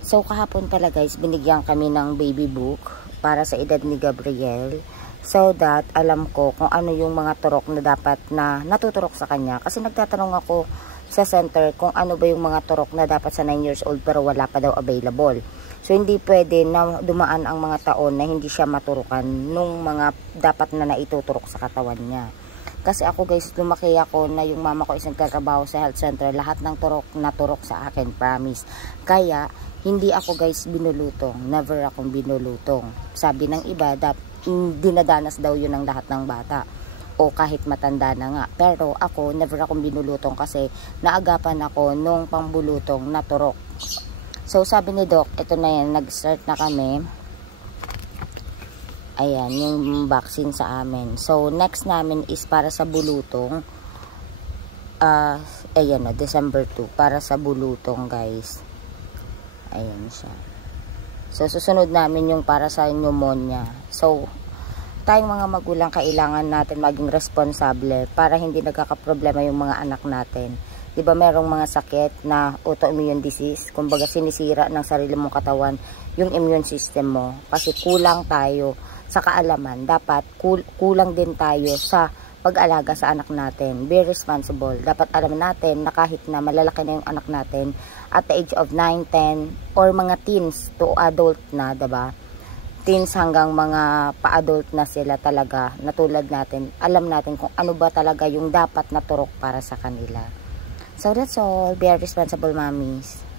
So kahapon pala guys, binigyan kami ng baby book para sa edad ni Gabriel. So that alam ko kung ano yung mga turok na dapat na natuturok sa kanya. Kasi nagtatanong ako sa center kung ano ba yung mga turok na dapat sa 9 years old pero wala pa daw available. So hindi pwede na dumaan ang mga taon na hindi siya maturukan nung mga dapat na naituturok sa katawan niya. Kasi ako guys, lumaki ako na yung mama ko is nagtatrabaho sa health center. Lahat ng turok na turok sa akin, promise. Kaya, hindi ako guys binulutong. Never akong binulutong. Sabi ng iba, dinadanas daw yun ng lahat ng bata. O kahit matanda na nga. Pero ako, never akong binulutong kasi naagapan ako nung pambulutong na turok. So sabi ni Doc, ito na yan, nag-start na kami. Ayan, yung vaccine sa amin. So, next namin is para sa bulutong. Ayan na, December 2. Para sa bulutong, guys. Ayan siya. So, susunod namin yung para sa pneumonia. So, tayong mga magulang, kailangan natin maging responsable para hindi nagkakaproblema yung mga anak natin. Diba merong mga sakit na autoimmune disease, kumbaga sinisira ng sarili mong katawan yung immune system mo. Kasi kulang tayo sa kaalaman. Dapat kulang din tayo sa pag-alaga sa anak natin. Be responsible. Dapat alam natin na kahit na malalaki na yung anak natin at the age of 9, 10 or mga teens to adult na, diba? Teens hanggang mga pa-adult na sila talaga, na tulad natin, alam natin kung ano ba talaga yung dapat na turok para sa kanila. So that's all. Be responsible, mommies.